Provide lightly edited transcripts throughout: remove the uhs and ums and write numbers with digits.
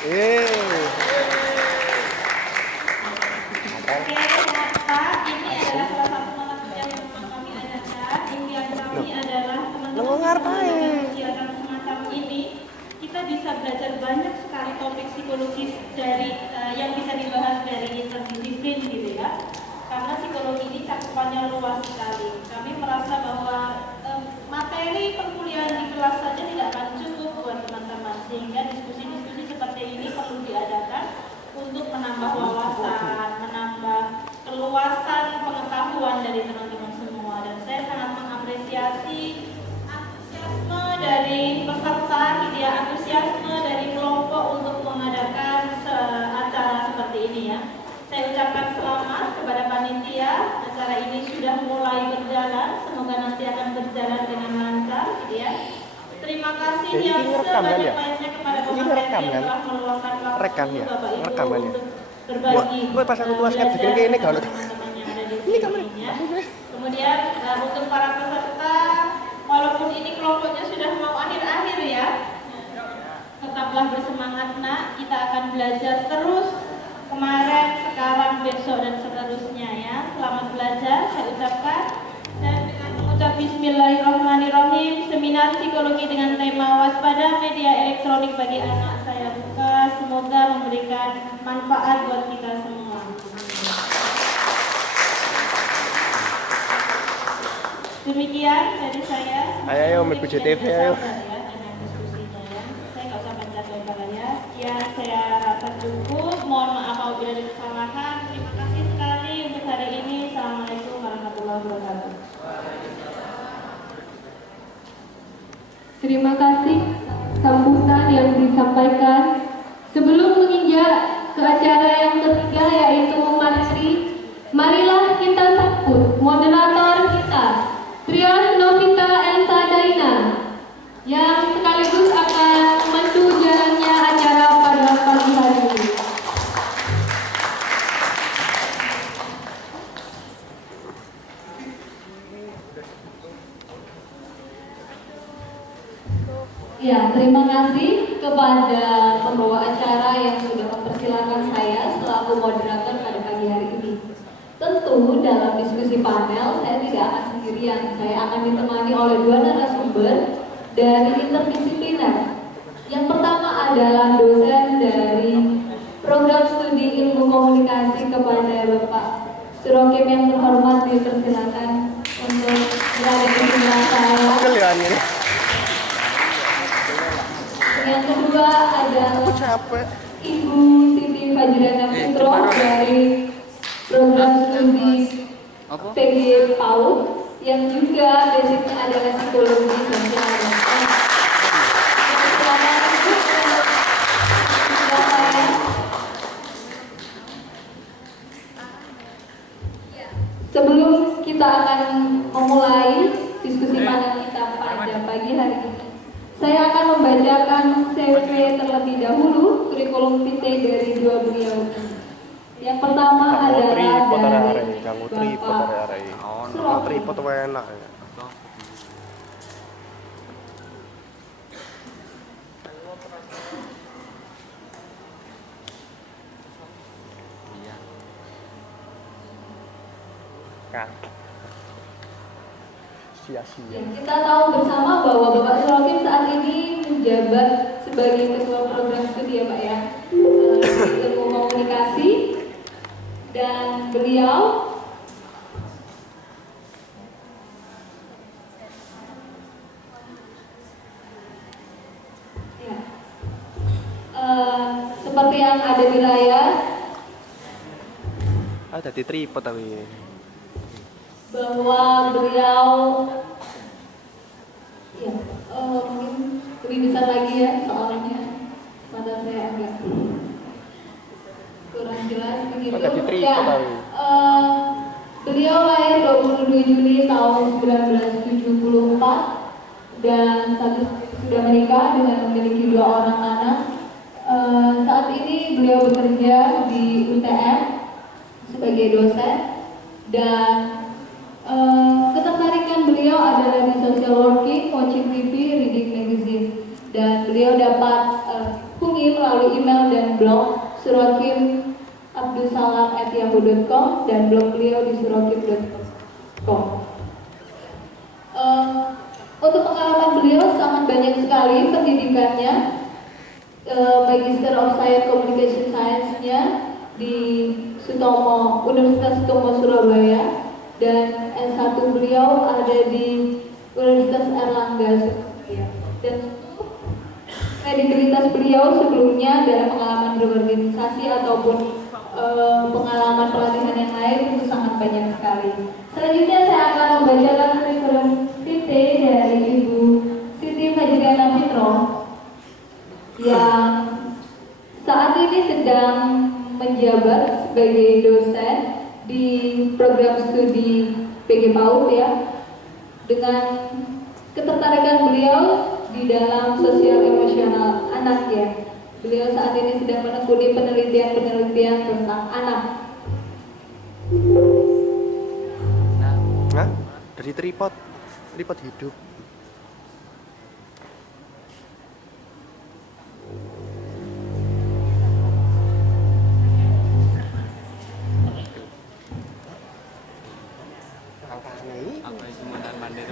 Oke, Pak, ini adalah salah satu mata kuliah yang kami adakan. Impian kami adalah teman-teman kegiatan semacam ini, kita bisa belajar banyak sekali topik psikologis dari yang bisa dibahas dari interdisiplin gitu ya. Karena psikologi ini cakupannya luas sekali. Kami merasa bahwa materi perkuliahan di kelas saja tidak akan cukup buat teman-teman, sehingga diskusi-diskusi seperti ini perlu diadakan untuk menambah wawasan, menambah keluasan pengetahuan dari teman-teman semua. Dan saya sangat mengapresiasi antusiasme dari peserta, gitu ya, antusiasme dari kelompok untuk mengadakan acara seperti ini ya. Saya ucapkan selamat kepada panitia. Acara ini sudah mulai berjalan. Semoga nanti akan berjalan dengan lancar, gitu ya. Terima kasih yang sebanyak-banyaknya kepada pemerintah yang telah meluangkan waktu Bapak Ibu untuk berbagi belajar dengan teman-teman yang ada di sini. Kemudian untuk para peserta, walaupun ini kelompoknya sudah mau akhir-akhir ya, tetaplah bersemangat nak. Kita akan belajar terus. Kemarin, sekarang, besok, dan seterusnya ya. Selamat belajar, saya ucapkan. Dan dengan mengucap Bismillahirrahmanirrahim, seminar psikologi dengan tema waspada media elektronik bagi anak saya buka. Semoga memberikan manfaat buat kita semua. Demikian dari saya. Ayo, Miku JTV, ayo. Ya, saya rasa cukup. Mohon maaf apabila ada kesalahan. Terima kasih sekali untuk hari ini. Assalamualaikum warahmatullahi wabarakatuh. Terima kasih sambutan yang disampaikan. Sebelum menginjak ke acara yang ketiga yaitu materi, marilah kita sambut moderator kita, Trias Novita Elsa Daina, yang sekaligus akan memandu jalannya acara pada pagi hari ini. Ya, terima kasih kepada pembawa acara yang sudah mempersilahkan saya selaku moderator pada pagi hari ini. Tentu dalam diskusi panel saya tidak akan sendirian, saya akan ditemani oleh dua narasumber dari interdisipliner. Yang pertama adalah dosen dari program studi ilmu komunikasi kepada Bapak Surokim yang terhormat, dipersilakan untuk berada di sebelah saya. Yang kedua adalah Ibu Siti Fajrana Putro dari program studi PG PAUD yang juga basicnya adalah psikologi sosial. Sebelum kita akan memulai diskusi panel kita pada pagi hari ini, saya akan membacakan CV terlebih dahulu, kurikulum vitae dari dua beliau. Yang pertama adalah dari Bapak Surokim. Sia-sia. Kita tahu bersama bahwa Bapak Surokim saat ini menjabat sebagai ketua program studi ya Pak ya, ilmu komunikasi, dan beliau ya, seperti yang ada di layar, ada di tripod tapi bahwa beliau ya mungkin lebih besar lagi ya soalnya mata saya agak kurang jelas begitu ya. Beliau lahir 22 Juli tahun 1974 dan sudah menikah dengan memiliki 2 orang anak. Saat ini beliau bekerja di UTM sebagai dosen dan ketertarikan beliau adalah di social working, watching TV, reading magazine, dan beliau dapat dihubungi melalui email dan blog surokim@yahoo.com dan blog beliau di surokim.com. Untuk pengalaman beliau sangat banyak sekali pendidikannya, Magister of Science Communication Science-nya di Universitas Sutomo Surabaya, dan S1 beliau ada di Universitas Erlangga Surabaya. Dan kredibilitas beliau sebelumnya dalam pengalaman berorganisasi ataupun pengalaman pelatihan yang lain itu sangat banyak sekali. Selanjutnya saya akan membacakan kurikulum vitae dari Ibu Siti Fajriana Fitro yang saat ini sedang menjabat sebagai dosen di program studi PG PAUD ya, dengan ketertarikan beliau di dalam sosial emosional anak ya. Beliau saat ini sedang menekuni penelitian tentang anak. Hah? Dari tripod hidup. Apa itu mondar mandir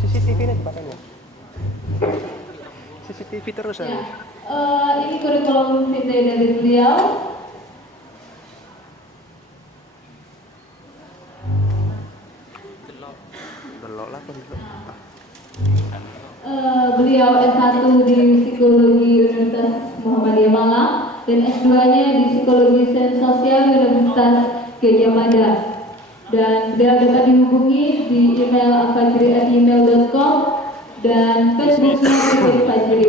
CCTV nya dipakainya. CCTV terus Ya, ya. ini kurikulum vitae dari beliau. Belok lah kok itu. Beliau S1 di Psikologi Universitas Muhammadiyah Malang dan S2-nya di Psikologi Sains Sosial Universitas Gadjah Mada. Dan beliau dapat dihubungi di email afajri@gmail.com dan Facebooknya Fajri.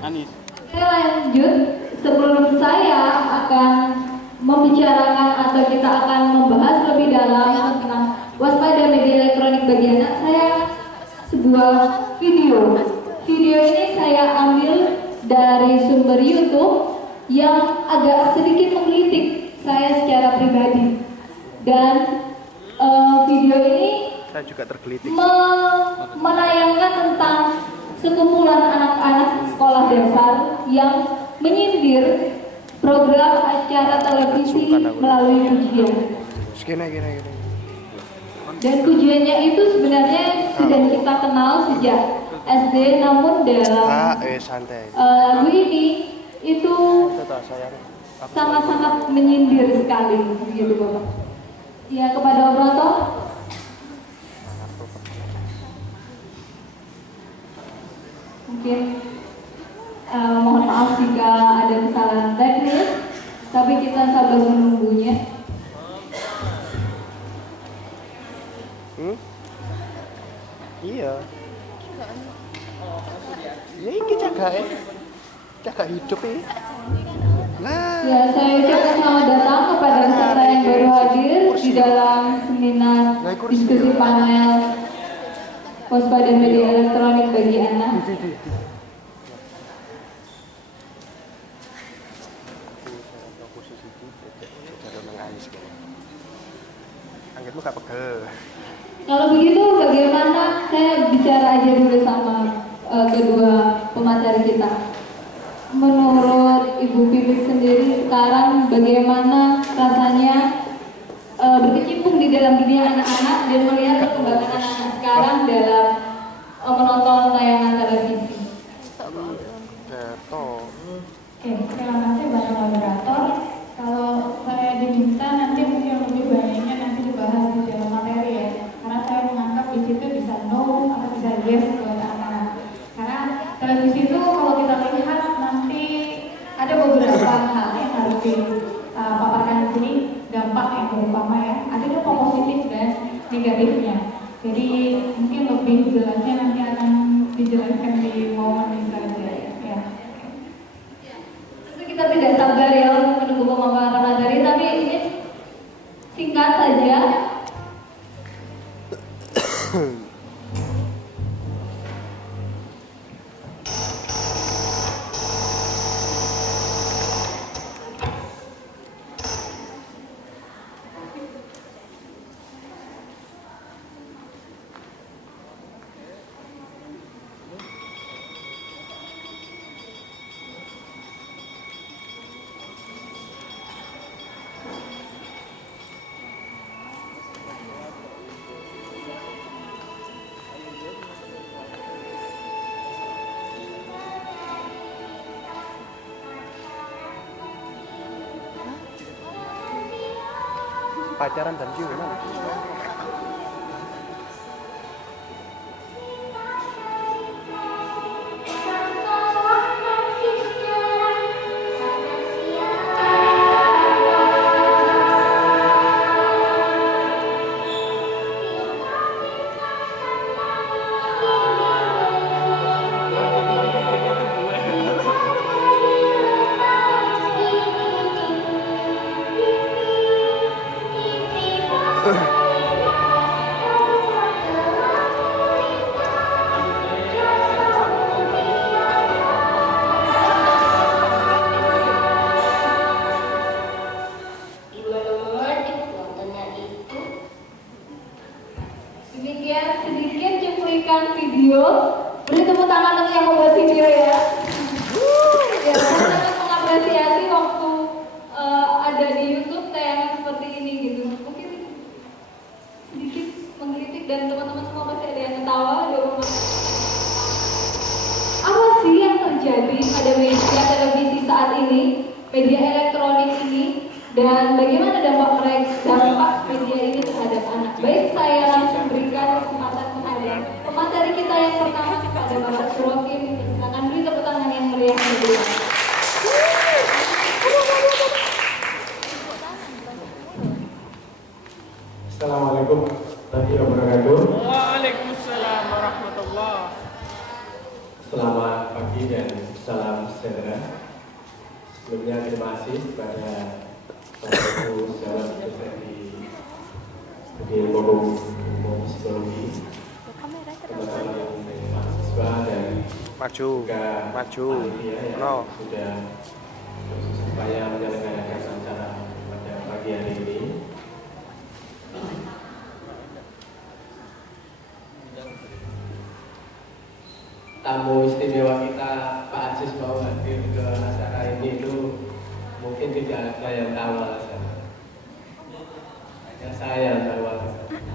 Anis. Oke, lanjut. Sebelum saya akan membicarakan atau kita akan membahas lebih dalam tentang waspada media elektronik bagi anak, saya sebuah video. Video ini saya ambil dari sumber YouTube yang agak sedikit menggelitik saya secara pribadi. Dan video ini Saya juga tergelitik. menayangkan tentang sekumpulan anak-anak sekolah dasar yang menyindir program acara televisi melalui pujian. Gini. Dan pujiannya itu sebenarnya sudah kita kenal sejak SD, namun dalam Santai. lagu ini itu Sayang. sangat-sangat menyindir sekali, begitu Bapak. Ya, kepada operator. Mungkin mohon maaf jika ada kesalahan teknis, tapi kita sabar menunggunya. Iya. Ya iki jaga hidup ini. Nah, Ya, saya ucapkan selamat datang kepada peserta yang baru hadir di dalam seminar diskusi panel waspada media elektronik bagi anak. Anggitmu gak pegel. Kalau begitu bagaimana, saya bicara aja dulu sama kedua pemateri kita. Menurut Ibu Pipit sendiri sekarang bagaimana rasanya berkecimpung di dalam dunia anak-anak dan melihat perkembangan anak-anak sekarang dalam menonton tayangan televisi? Oke, terima kasih Bapak Moderator. Kalau saya diminta nanti mungkin lebih banyaknya nanti dibahas di dalam materi ya. Karena saya menganggap di situ bisa no atau bisa yes buat anak-anak. Karena televisi itu kalau kita lihat nanti ada beberapa hal yang harus dipaparkan di sini, dampak yang terutama ya. Ada dampak positif dan negatifnya. Jadi mungkin lebih jelasnya nanti akan dijelaskan di momen ini saja ya. Kita tidak sabar ya untuk menunggu pemaparan materi, tapi ini singkat saja. pacaran dan ciuman. Demikian sedikit cuplikan video. Beri tepuk tangan untuk yang membuat video ya. Ya, saya sangat mengapresiasi waktu ada di YouTube tayangan seperti ini gitu. Mungkin sedikit menggelitik dan teman-teman semua pasti ada yang ketawa, ada yang apa sih yang terjadi pada media televisi saat ini, media elektronik ini, dan bagaimana dampak media ini terhadap anak? Baik, saya langsung berikan kesempatan kepada pemateri kita yang pertama, kepada Bapak Surokim. Silakan beri tepuk tangan yang meriah kedua. Assalamualaikum warahmatullahi wabarakatuh. Waalaikumsalam warahmatullah. Selamat pagi dan salam sejahtera. Sebelumnya terima kasih kepada Bapak Ibu sahabat dosen di Ilmu Psikologi, teman-teman mahasiswa dan Maju, juga maju. panitia yang No. sudah supaya menyelenggarakan acara pada pagi hari ini. Tamu istimewa kita Pak Ajis mau hadir ke acara ini itu mungkin tidak ada yang tahu alasannya. Hanya saya yang tahu alasannya.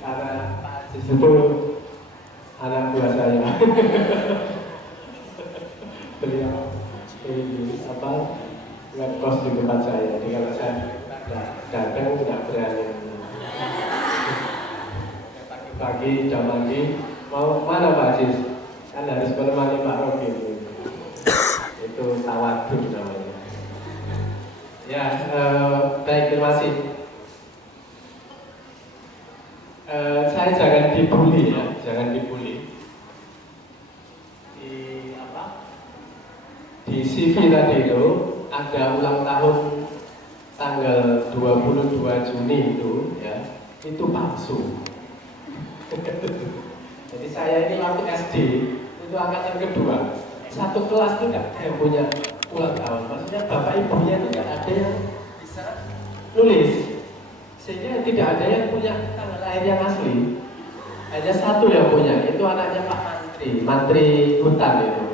Karena Pak Ajis itu anak buah saya. Beliau ngekos di tempat saya. Jadi kalau saya datang tidak berani. Pagi jam mandi mau mana Pak Ajis? Kan harus menemani Pak Rogi. Itu tawadhu namanya. Ya, baik, terima kasih. Saya jangan dibully ya, jangan dibully. Di CV tadi itu ada ulang tahun tanggal 22 Juni itu ya, itu palsu. Jadi saya ini waktu SD itu angkatan kedua, satu kelas itu tidak ada yang punya ulang tahun. Maksudnya bapak ibunya itu tidak ada yang bisa nulis, sehingga tidak ada yang punya tanggal lahir yang asli. Hanya satu yang punya, itu anaknya Pak Mantri Hutan itu.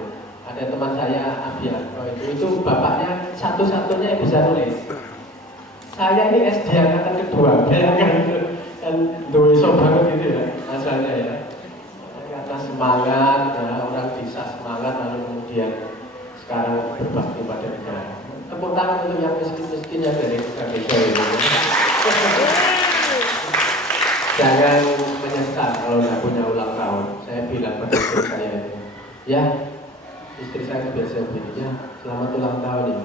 Ada teman saya Abianto itu bapaknya satu-satunya yang bisa nulis. Saya ini SD angkatan kedua, bayangkan kan doiso banget gitu ya asalnya ya. Karena semangat, ya, orang bisa semangat lalu kemudian sekarang berbakti pada negara. Tepuk tangan untuk yang miskin-miskinnya dari desa ini. Jangan menyesal kalau nggak punya ulang tahun. Saya bilang pada istri saya itu, ya istri saya biasa begini, ya selamat ulang tahun ya.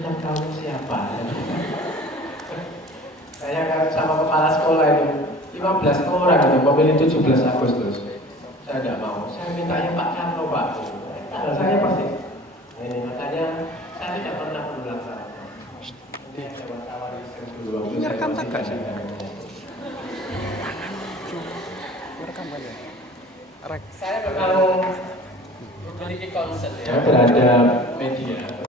Ulang tahun siapa? Saya kan sama kepala sekolah itu 15 orang itu memilih 17 Agustus. Saya tidak mau. Saya minta yang Pak Karno Pak. Tanggal saya persis. Ini katanya saya tidak pernah berulang tahun. Ini ada wartawan dulu. Ini rekam tak gak sih? Rekam aja. Saya memang memiliki konsep ya terhadap media.